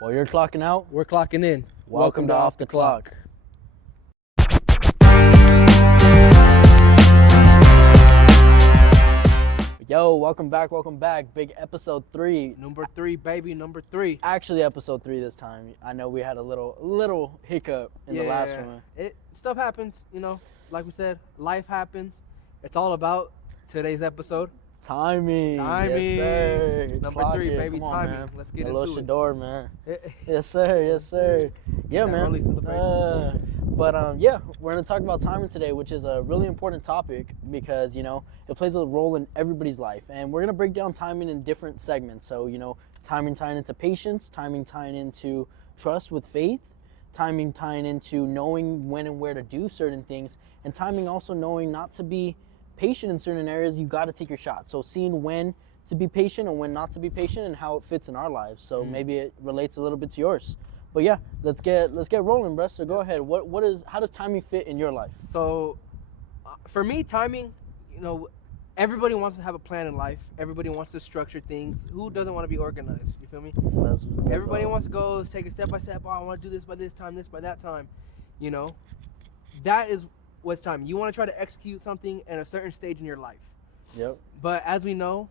While you're clocking out, We're clocking in. welcome to Off the Clock. Yo, welcome back. Big episode 3. Number 3, baby, number 3. Actually, episode 3 this time. I know we had a little hiccup in the last one. Stuff happens, like we said, life happens. It's all about today's episode. Timing. Yes, sir. Number Clock 3, it. baby, Come on, timing. man. Let's get Hello, into it. Shador, man. Yes, sir. Yeah, That man. early celebration. We're going to talk about timing today, which is a really important topic because, it plays a role in everybody's life. And we're going to break down timing in different segments. So, timing tying into patience, timing tying into trust with faith, timing tying into knowing when and where to do certain things, and timing also knowing not to be patient in certain areas. You got to take your shot. So seeing when to be patient and when not to be patient and how it fits in our lives. So maybe it relates a little bit to yours. But yeah, let's get rolling, bro. So go ahead. How does timing fit in your life? So, for me, timing, everybody wants to have a plan in life. Everybody wants to structure things. Who doesn't want to be organized? You feel me? Everybody wans to go take it step by step. Oh, I want to do this by this time, this by that time. That is what's time. You want to try to execute something at a certain stage in your life. Yep. But as we know,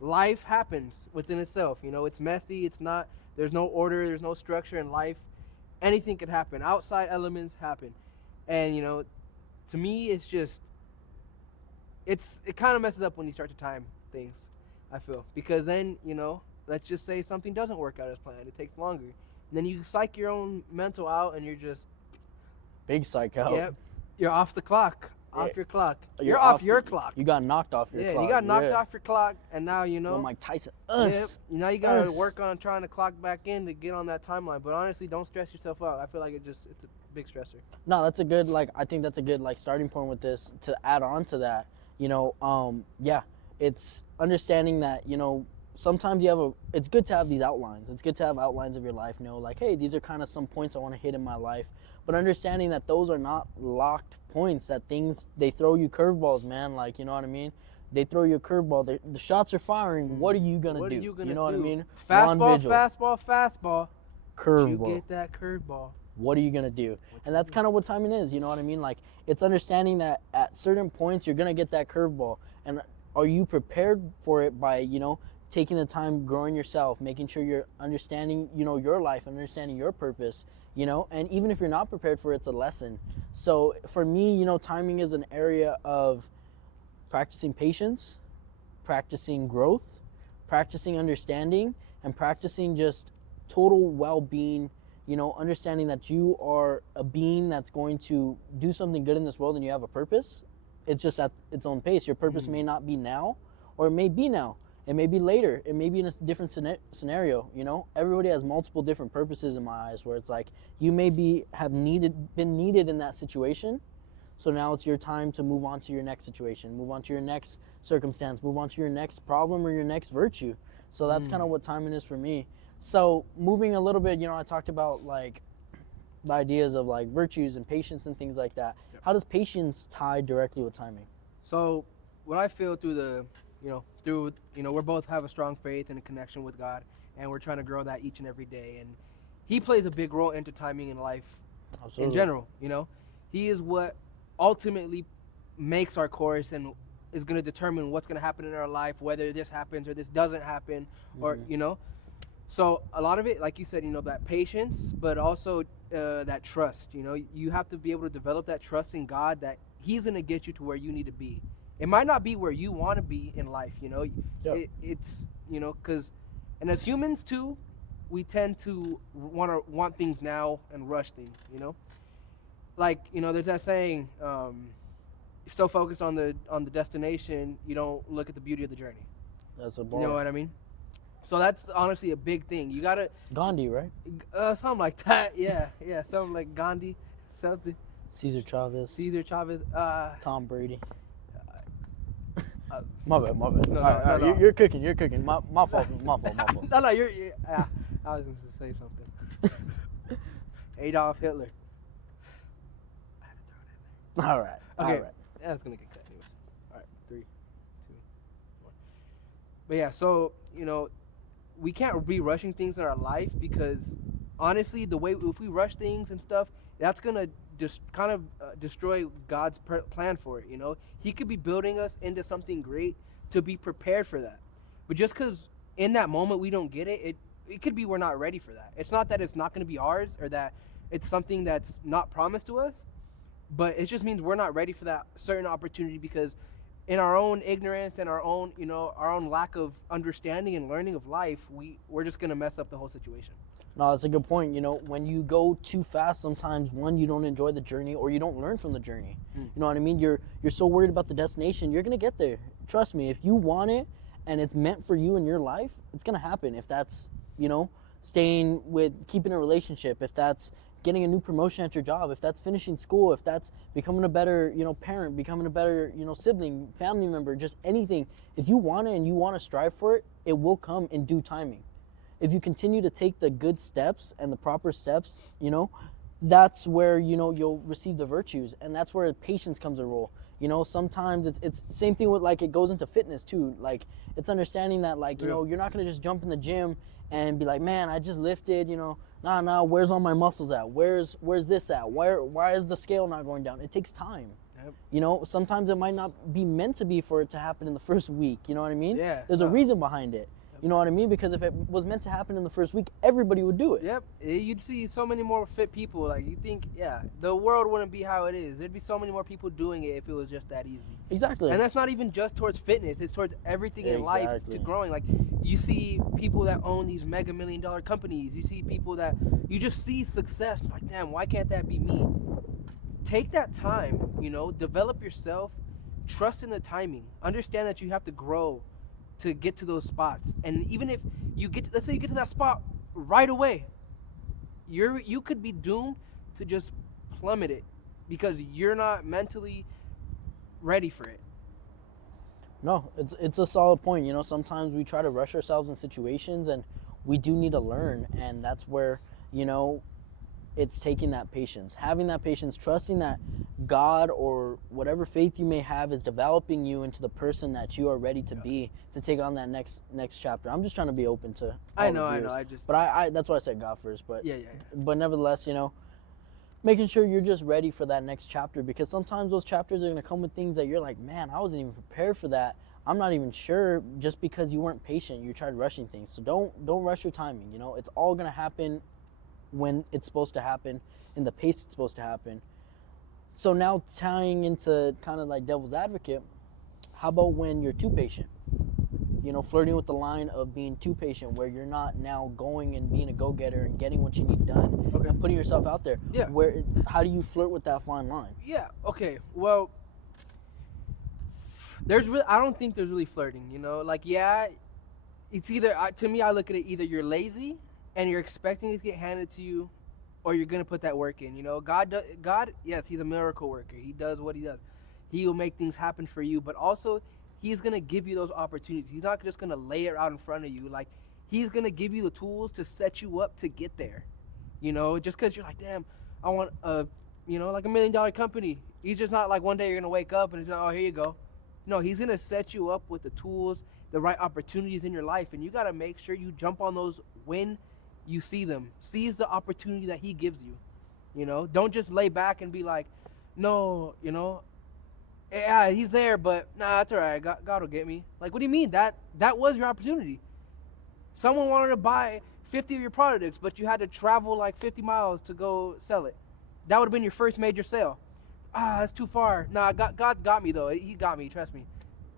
life happens within itself. It's messy. It's not. There's no order. There's no structure in life. Anything could happen. Outside elements happen, and to me, it's just. It kind of messes up when you start to time things. I feel because then let's just say something doesn't work out as planned. It takes longer, and then you psych your own mental out, and you're just big psych out. Yep. You're off the clock. Off your clock. You're off your clock. You got knocked off your clock. Yeah, you got knocked off your clock, and now Well, Mike Tyson. Yep. Now you gotta work on trying to clock back in to get on that timeline. But honestly, don't stress yourself out. I feel like it's a big stressor. No, that's a good I think that's a good starting point with this to add on to that. It's understanding that sometimes it's good to have these outlines. It's good to have outlines of your life. Hey, these are kind of some points I want to hit in my life. But understanding that those are not locked points, that they throw you curveballs, man. You know what I mean? They throw you a curveball. The shots are firing. What are you going to do? What are you going to do? What I mean? Fastball. Curveball. You get that curveball. What are you going to do? And that's kind of what timing is, you know what I mean? It's understanding that at certain points you're going to get that curveball. And are you prepared for it by, taking the time, growing yourself, making sure you're understanding, your life, understanding your purpose, and even if you're not prepared for it, it's a lesson. So for me, timing is an area of practicing patience, practicing growth, practicing understanding, and practicing just total well-being, understanding that you are a being that's going to do something good in this world and you have a purpose. It's just at its own pace. Your purpose may not be now, or it may be now. It may be later. It may be in a different scenario. Everybody has multiple different purposes in my eyes. Where it's you may been needed in that situation, so now it's your time to move on to your next situation, move on to your next circumstance, move on to your next problem or your next virtue. So that's kind of what timing is for me. So moving a little bit, I talked about the ideas of virtues and patience and things like that. Yep. How does patience tie directly with timing? So what I feel through we both have a strong faith and a connection with God, and we're trying to grow that each and every day. And He plays a big role into timing in life. Absolutely. In general. He is what ultimately makes our course and is going to determine what's going to happen in our life, whether this happens or this doesn't happen, or So a lot of it, like you said, that patience, but also that trust. You have to be able to develop that trust in God that He's going to get you to where you need to be. It might not be where you want to be in life, Yep. It's because, and as humans too, we tend to want things now and rush things, There's that saying, you're so focused on the destination, you don't look at the beauty of the journey. That's a bar. You know what I mean? So that's honestly a big thing. You gotta Gandhi, right? Something like that. Yeah, something like Gandhi, something. Cesar Chavez. Tom Brady. My bad. No. You're cooking. My fault. No, you're I was going to say something. Adolf Hitler. I had to throw it in there. All right. Yeah, it's going to get cut anyways. All right, 3, 2, 1. But yeah, so, we can't be rushing things in our life, because honestly, the way if we rush things and stuff, that's gonna just kind of destroy God's plan for it. You know, He could be building us into something great to be prepared for that. But just because in that moment we don't get it, it could be we're not ready for that. It's not that it's not going to be ours or that it's something that's not promised to us, but it just means we're not ready for that certain opportunity, because in our own ignorance and our own, you know, our own lack of understanding and learning of life, we're just going to mess up the whole situation. No, that's a good point. You know, when you go too fast, sometimes one, you don't enjoy the journey, or you don't learn from the journey. You know what I mean? You're so worried about the destination, you're gonna get there. Trust me, if you want it and it's meant for you in your life, it's gonna happen. If that's, you know, keeping a relationship, if that's getting a new promotion at your job, if that's finishing school, if that's becoming a better, you know, parent, becoming a better, you know, sibling, family member, just anything. If you want it and you want to strive for it, it will come in due timing. If you continue to take the good steps and the proper steps, you know, that's where, you know, you'll receive the virtues, and that's where patience comes a role. You know, sometimes it's same thing with, like, it goes into fitness too. Like, it's understanding that, like, you know, you're not gonna just jump in the gym and be like, man, I just lifted, you know, nah, where's all my muscles at? Where's this at? Why is the scale not going down? It takes time. Yep. You know, sometimes it might not be meant to be for it to happen in the first week. You know what I mean? Yeah. There's a reason behind it. You know what I mean? Because if it was meant to happen in the first week, everybody would do it. Yep. You'd see so many more fit people. Like, you think, yeah, the world wouldn't be how it is. There'd be so many more people doing it if it was just that easy. Exactly. And that's not even just towards fitness. It's towards everything in life to growing. Like, you see people that own these mega $1 million companies. You see people that you just see success. Like, damn, why can't that be me? Take that time, you know, develop yourself, trust in the timing. Understand that you have to grow to get to those spots. And even if you let's say you get to that spot right away, you could be doomed to just plummet it because you're not mentally ready for it. No, it's a solid point. You know, sometimes we try to rush ourselves in situations, and we do need to learn, and that's where, you know, it's taking that patience, having that patience, trusting that God or whatever faith you may have is developing you into the person that you are ready to be to take on that next chapter. I'm just trying to be open to I know. But I that's why I said God first. But yeah. But nevertheless, you know, making sure you're just ready for that next chapter, because sometimes those chapters are gonna come with things that you're like, man, I wasn't even prepared for that. I'm not even sure, just because you weren't patient, you tried rushing things. So don't rush your timing. You know, it's all gonna happen when it's supposed to happen, in the pace it's supposed to happen. So now, tying into kind of like devil's advocate, how about when you're too patient? You know, flirting with the line of being too patient, where you're not now going and being a go-getter and getting what you need done and putting yourself out there. Yeah. How do you flirt with that fine line? Yeah. Okay. Well, I don't think there's really flirting. You know, like, yeah, it's either to me, I look at it, either you're lazy and you're expecting it to get handed to you, or you're going to put that work in. You know, God, yes, he's a miracle worker. He does what he does. He will make things happen for you, but also he's going to give you those opportunities. He's not just going to lay it out in front of you. Like, he's going to give you the tools to set you up to get there. You know, just because you're like, damn, I want like $1 million company. He's just not like one day you're going to wake up and it's like, oh, here you go. No, he's going to set you up with the tools, the right opportunities in your life. And you got to make sure you jump on those when you see them. Seize the opportunity that he gives you. You know, don't just lay back and be like, no, you know, yeah, he's there, but nah, that's all right. God will get me. Like, what do you mean? That was your opportunity. Someone wanted to buy 50 of your products, but you had to travel like 50 miles to go sell it. That would have been your first major sale. That's too far. Nah, God got me though. He got me. Trust me.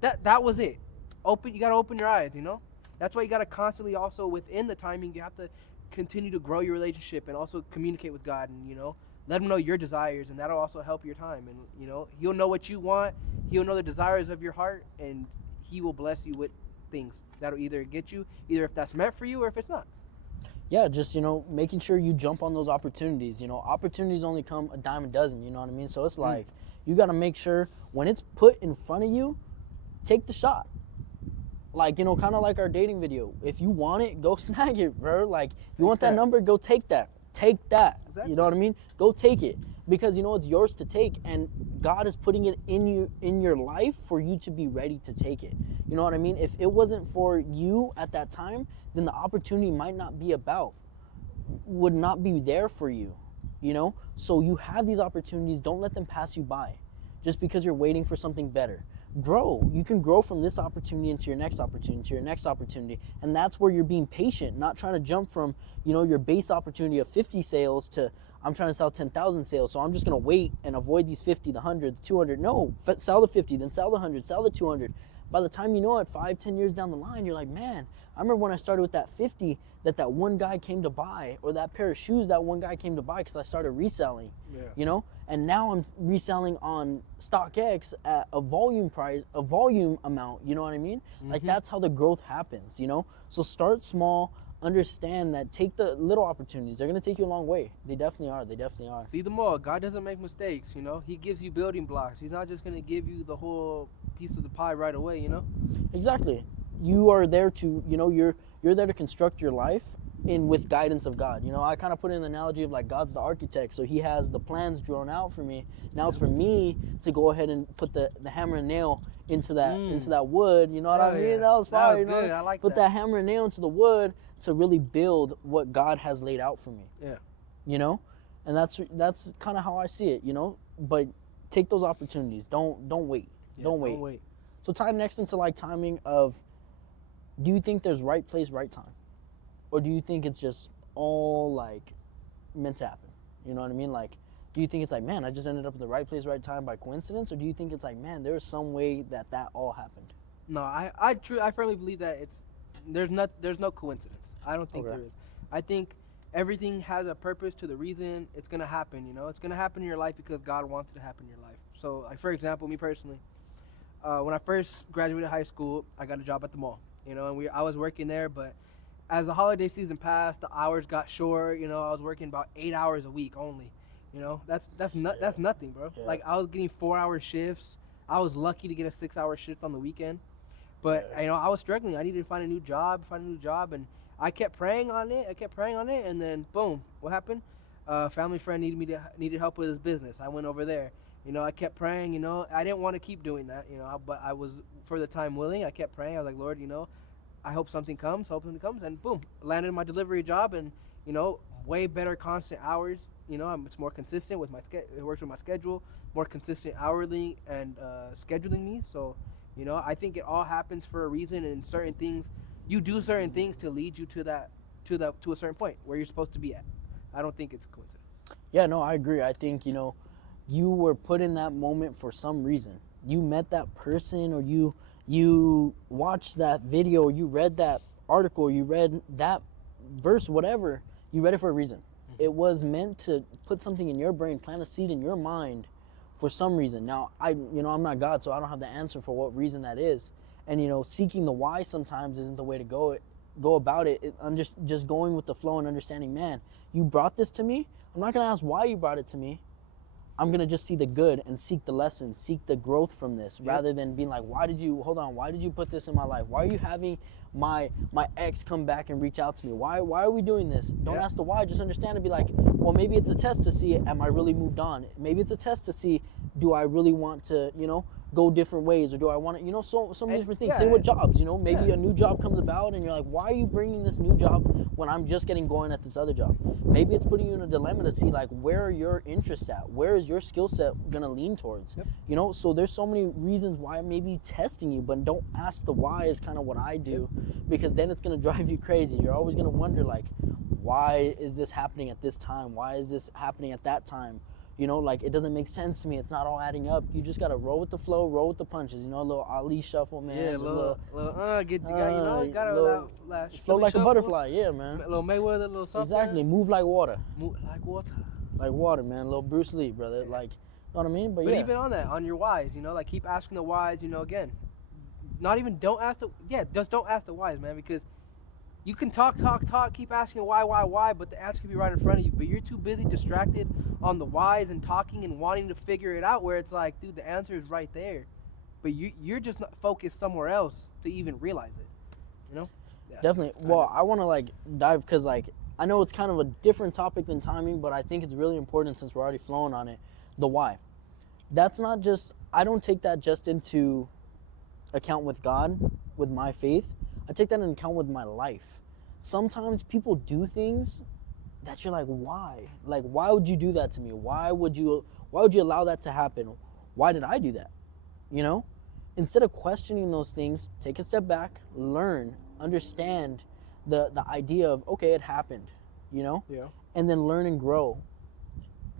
That was it. You got to open your eyes. You know, that's why you got to constantly also within the timing. You have to continue to grow your relationship and also communicate with God, and, you know, let him know your desires, and that'll also help your time. And, you know, he'll know what you want. He'll know the desires of your heart, and he will bless you with things that'll either get you, either if that's meant for you or if it's not. Yeah, just, you know, making sure you jump on those opportunities. You know, opportunities only come a dime a dozen, you know what I mean? So it's like, you got to make sure when it's put in front of you, take the shot. Like, you know, kind of like our dating video. If you want it, go snag it, bro. Like, you want that number, go take that. Take that. Exactly. You know what I mean? Go take it. because you know it's yours to take, and God is putting it in your life for you to be ready to take it. You know what I mean? If it wasn't for you at that time, then the opportunity would not be there for you, you know? So you have these opportunities, don't let them pass you by just because you're waiting for something better. Grow. You can grow from this opportunity into your next opportunity, to your next opportunity. And that's where you're being patient, not trying to jump from, you know, your base opportunity of 50 sales to I'm trying to sell 10,000 sales. So I'm just going to wait and avoid these 50, the 100, the 200. No, sell the 50, then sell the 100, sell the 200. By the time you know it, 5-10 years down the line, you're like, man, I remember when I started with that 50 that one guy came to buy, or that pair of shoes that one guy came to buy because I started reselling, you know? And now I'm reselling on StockX at a volume price, a volume amount, you know what I mean? Like that's how the growth happens, you know? So start small, understand that, take the little opportunities. They're going to take you a long way. They definitely are. They definitely are. See them all. God doesn't make mistakes, you know? He gives you building blocks. He's not just going to give you the whole piece of the pie right away, you know? Exactly. You are there to, you know, you're there to construct your life with guidance of God. You know, I kind of put in the analogy of like God's the architect, so he has the plans drawn out for me. Now it's for me to go ahead and put the hammer and nail into that wood. You know what I mean? Yeah. That was fire. That was you good. know? I like Put that. that hammer and nail into the wood to really build what God has laid out for me. Yeah. You know? And that's kind of how I see it, you know? But take those opportunities. Don't wait. Yeah, Don't wait. So tie next into like timing of, do you think there's right place, right time? Or do you think it's just all like meant to happen? You know what I mean? Like, do you think it's like, man, I just ended up in the right place, right time by coincidence? Or do you think it's like, man, there's some way that all happened? No, I firmly believe that there's no coincidence. I don't think there is. I think everything has a purpose to the reason it's gonna happen. You know, it's gonna happen in your life because God wants it to happen in your life. So, like for example, me personally, when I first graduated high school, I got a job at the mall. You know, and I was working there, but as the holiday season passed, the hours got short. You know, I was working about 8 hours a week only. You know, that's nothing, bro. Yeah. Like I was getting 4-hour shifts. I was lucky to get a 6-hour shift on the weekend, but you know, I was struggling. I needed to find a new job, and I kept praying on it. And then boom, what happened? A family friend needed help with his business. I went over there. You know, I kept praying. You know, I didn't want to keep doing that. You know, but I was for the time willing. I kept praying. I was like, Lord, you know, I hope something comes. And boom, landed my delivery job, and you know, way better constant hours. You know, it's more consistent with it works with my schedule, more consistent hourly and scheduling me. So, you know, I think it all happens for a reason, and certain things, you do certain things to lead you to a certain point where you're supposed to be at. I don't think it's coincidence. Yeah, no, I agree. I think, you know, you were put in that moment for some reason. You met that person, or you watched that video, or you read that article, or you read that verse, whatever. You read it for a reason. It was meant to put something in your brain, plant a seed in your mind for some reason. Now, I'm not God, so I don't have the answer for what reason that is. And, you know, seeking the why sometimes isn't the way to go about it. Just going with the flow and understanding, man, you brought this to me. I'm not going to ask why you brought it to me. I'm going to just see the good and seek the lesson, seek the growth from this, rather than being like, why did you put this in my life? Why are you having my ex come back and reach out to me? Why are we doing this? Don't ask the why, just understand and be like, well, maybe it's a test to see, am I really moved on? Maybe it's a test to see, do I really want to, you know, go different ways, or do I want to, you know, so many different things. Same with jobs, you know, maybe a new job comes about and you're like, why are you bringing this new job when I'm just getting going at this other job? Maybe it's putting you in a dilemma to see like, where are your interests at? Where is your skill set going to lean towards? You know, so there's so many reasons why it may be testing you, but don't ask the why is kind of what I do, because then it's going to drive you crazy. You're always going to wonder like, why is this happening at this time? Why is this happening at that time? You know, like, it doesn't make sense to me. It's not all adding up. You just got to roll with the flow, roll with the punches. You know, a little Ali shuffle, man. Yeah, you gotta flow like a butterfly, yeah, man. A little Mayweather, a little something. Exactly, move like water. Like water. Like water, man. A little Bruce Lee, brother. Like, you know what I mean? But even on that, on your whys, you know, like, keep asking the whys, you know, again. Don't ask the whys, man, because you can talk, keep asking why, but the answer could be right in front of you. But you're too busy distracted on the whys and talking and wanting to figure it out, where it's like, dude, the answer is right there. But you're just not focused somewhere else to even realize it, you know? Yeah. Definitely. Well, I want to, like, dive, because, like, I know it's kind of a different topic than timing, but I think it's really important since we're already flowing on it. The why. That's not just, I don't take that just into account with God, with my faith. I take that into account with my life. Sometimes people do things that you're like, why? Like, why would you do that to me? Why would you allow that to happen? Why did I do that? You know? Instead of questioning those things, take a step back, learn, understand the idea of, okay, it happened, you know? Yeah. And then learn and grow.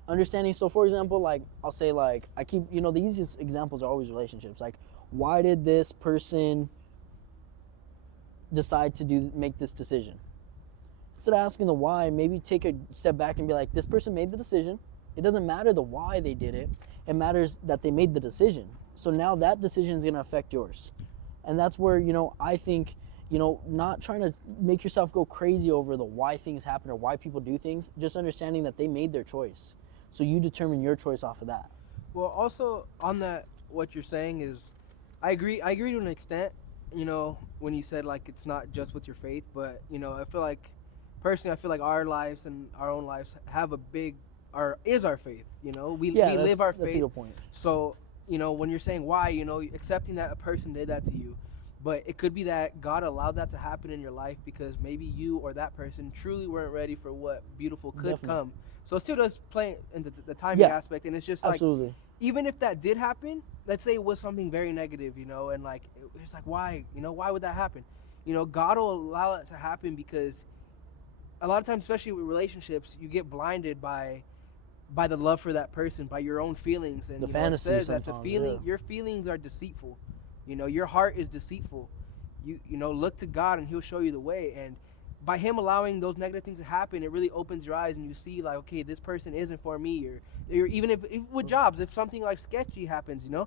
Understanding, so for example, like, I'll say, like, I keep, you know, the easiest examples are always relationships. Like, why did this person decide to make this decision? Instead of asking the why, maybe take a step back and be like, this person made the decision. It doesn't matter the why they did it. It matters that they made the decision. So now that decision is going to affect yours. And that's where, you know, I think, you know, not trying to make yourself go crazy over the why things happen or why people do things, just understanding that they made their choice. So you determine your choice off of that. Well, also on that, what you're saying is, I agree to an extent, you know, when you said, like, it's not just with your faith, but, you know, I feel like, personally, I feel like our lives and our own lives have is our faith, you know? We live our faith. That's a good point. So, you know, when you're saying why, you know, accepting that a person did that to you, but it could be that God allowed that to happen in your life because maybe you or that person truly weren't ready for what beautiful could come. So it still does play in the timing aspect, and it's just like, even if that did happen, let's say it was something very negative, you know, and like, it's like, why, you know, why would that happen? You know, God will allow it to happen because a lot of times, especially with relationships, you get blinded by the love for that person, by your own feelings, and the you fantasy. Know, it says that your feelings are deceitful. You know, your heart is deceitful. You know, look to God, and He'll show you the way. And by Him allowing those negative things to happen, it really opens your eyes, and you see, like, okay, this person isn't for me. Or even if with jobs, if something like sketchy happens, you know,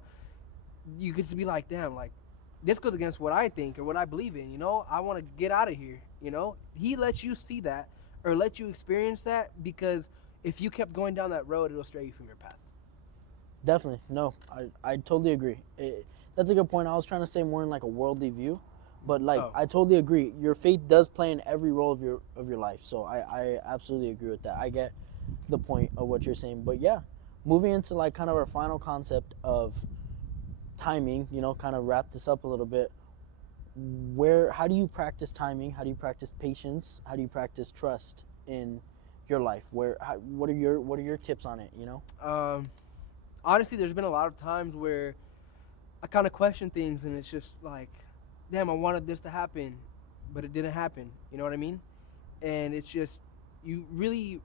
you could just be like, damn, like, this goes against what I think or what I believe in. You know, I want to get out of here. You know, He lets you see that or let you experience that because if you kept going down that road, it'll stray you from your path. Definitely. No, I totally agree. That's a good point. I was trying to say more in like a worldly view, but like I totally agree. Your faith does play in every role of your life. So I absolutely agree with that. I get the point of what you're saying. But yeah, moving into like kind of our final concept of timing, you know, kind of wrap this up a little bit. How do you practice timing? How do you practice patience? How do you practice trust in your life? What are your tips on it, you know? Honestly, there's been a lot of times where I kind of question things, and it's just like, damn, I wanted this to happen, but it didn't happen. You know what I mean? And it's just me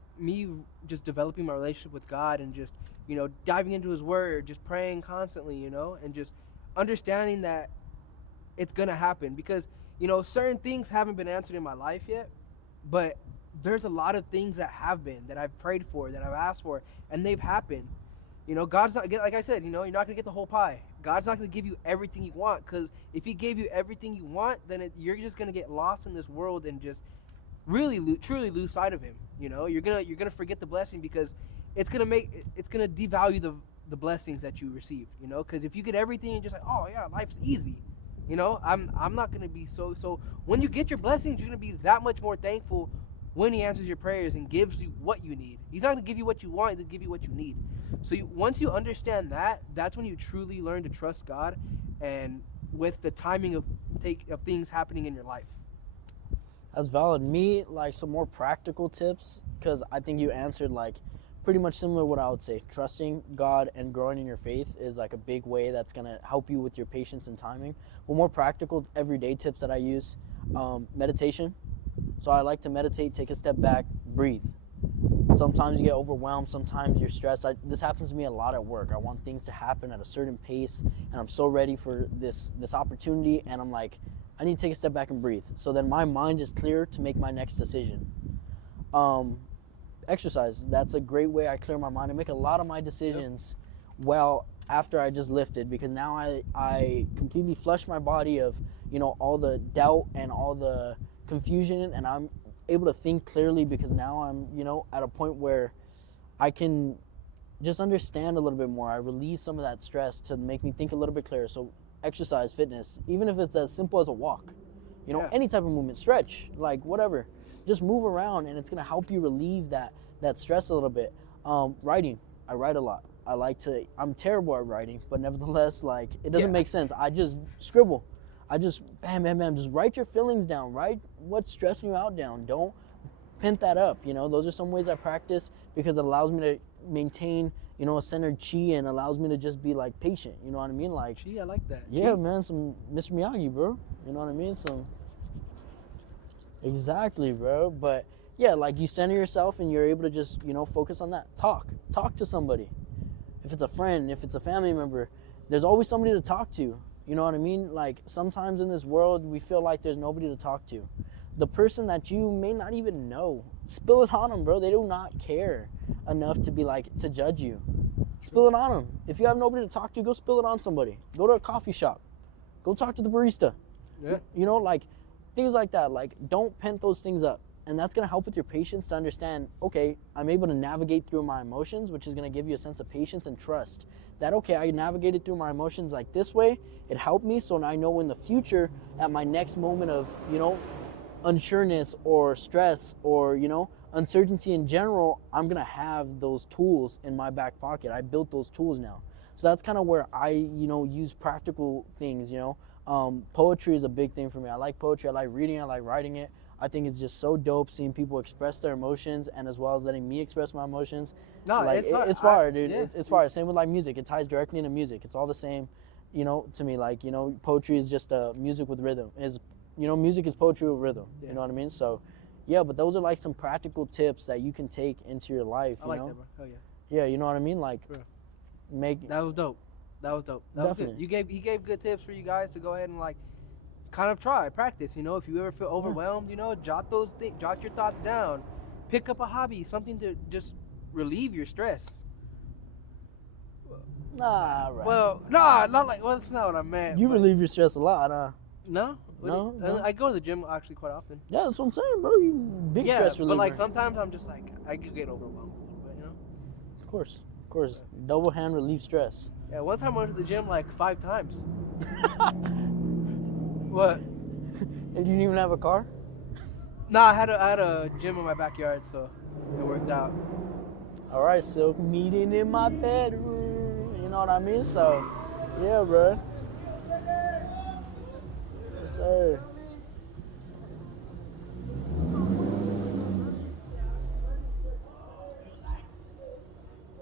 just developing my relationship with God and just, you know, diving into His Word, just praying constantly, you know, and just understanding that it's gonna happen because, you know, certain things haven't been answered in my life yet, but there's a lot of things that have been, that I've prayed for, that I've asked for, and they've happened. You know, God's not, like I said, you know, you're not going to get the whole pie. God's not going to give you everything you want, because if He gave you everything you want, then you're just going to get lost in this world and just really truly lose sight of Him. You know, you're going to forget the blessing because it's going to devalue the blessings that you receive, you know, because if you get everything and just like, oh yeah, life's easy, you know, I'm not going to be so when you get your blessings, you're going to be that much more thankful when He answers your prayers and gives you what you need. He's not going to give you what you want, He's going to give you what you need. So once you understand that, that's when you truly learn to trust God and with the timing of things happening in your life. That's valid. Me, like, some more practical tips, because I think you answered like pretty much similar to what I would say. Trusting God and growing in your faith is like a big way that's going to help you with your patience and timing. But more practical everyday tips that I use, meditation. So I like to meditate, take a step back, breathe. Sometimes you get overwhelmed, sometimes you're stressed. This happens to me a lot at work. I want things to happen at a certain pace, and I'm so ready for this opportunity, and I'm like, I need to take a step back and breathe. So then my mind is clear to make my next decision. Exercise, that's a great way I clear my mind. I make a lot of my decisions well after I just lifted, because now I completely flush my body of, you know, all the doubt and all the confusion, and I'm able to think clearly because now I'm, you know, at a point where I can just understand a little bit more. I relieve some of that stress to make me think a little bit clearer. So exercise, fitness, even if it's as simple as a walk, You know, Yeah. any type of movement, stretch, like whatever. Just move around, and it's gonna help you relieve that stress a little bit. Writing, I write a lot. I'm terrible at writing, but nevertheless, like, it doesn't make sense. I just scribble. I just bam, just write your feelings down. Write what's stressing you out down. Don't pent that up. You know, those are some ways I practice because it allows me to maintain, you know, a centered chi, and allows me to just be like patient. You know what I mean? Like, Gee, I like that. yeah, Chi. man, some Mr. Miyagi, bro. You know what I mean? Exactly, bro. But yeah, like, you center yourself and you're able to just, you know, focus on that. Talk to somebody. If it's a friend, if it's a family member, there's always somebody to talk to. You know what I mean? Like, sometimes in this world, we feel like there's nobody to talk to. The person that you may not even know, spill it on them, bro. They do not care enough to be like, to judge you. Spill it on them. If you have nobody to talk to, go spill it on somebody. Go to a coffee shop. Go talk to the barista. Yeah. You know, like, things like that. Like, don't pent those things up. And that's going to help with your patience to understand, okay, I'm able to navigate through my emotions, which is going to give you a sense of patience and trust. That, okay, I navigated through my emotions like this way. It helped me, so now I know in the future, at my next moment of, you know, unsureness or stress or, you know, uncertainty in general, I'm going to have those tools in my back pocket. I built those tools now. So that's kind of where I, you know, use practical things, you know. Poetry is a big thing for me. I like poetry. I like reading it. I like writing it. I think it's just so dope seeing people express their emotions, and as well as letting me express my emotions. No, like, it's fire, dude. Yeah. It's fire. Same with like music. It ties directly into music. It's all the same, you know, to me. Like, you know, poetry is just music with rhythm. You know, music is poetry with rhythm. Yeah. You know what I mean? So, yeah, but those are like some practical tips that you can take into your life. I You like know? that, bro. Hell yeah. Yeah, you know what I mean? Like, Yeah. make. That was dope. That was good. Definitely. He gave good tips for you guys to go ahead and, like, kind of practice. You know, if you ever feel overwhelmed, you know, jot your thoughts down. Pick up a hobby, something to just relieve your stress. Nah, right. Well, that's not what I meant. You but- relieve your stress a lot, huh? No. No, no. I go to the gym actually quite often. Yeah, that's what I'm saying, bro. You big Yeah, stress reliever. but like sometimes I'm just like I could get overwhelmed a little bit, you know. Of course. Double hand relief stress. Yeah, one time I went to the gym like 5 times. What? And you didn't even have a car? Nah, I had a gym in my backyard, so it worked out. All right, so meeting in my bedroom. You know what I mean? So, yeah, bro. Yes, sir.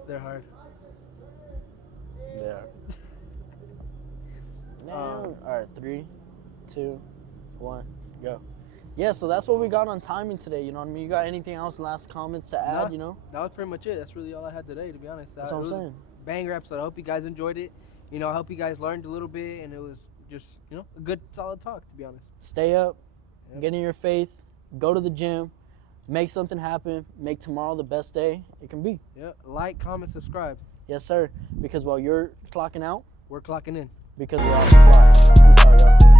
They're hard. Yeah. All right, 3, 2, 1, go. Yeah, so that's what we got on timing today. You know what I mean? You got anything else? Last comments to add? Nah, You know? That was pretty much it. That's really all I had today, to be honest. That's what I'm It was saying. a banger episode. I hope you guys enjoyed it. You know, I hope you guys learned a little bit, and it was just, you know, a good, solid talk, to be honest. Stay up, Yep. get in your faith, go to the gym, make something happen, make tomorrow the best day it can be. Yeah, like, comment, subscribe. Yes, sir. Because while you're clocking out, We're clocking in. because we're off the clock. Peace out, y'all.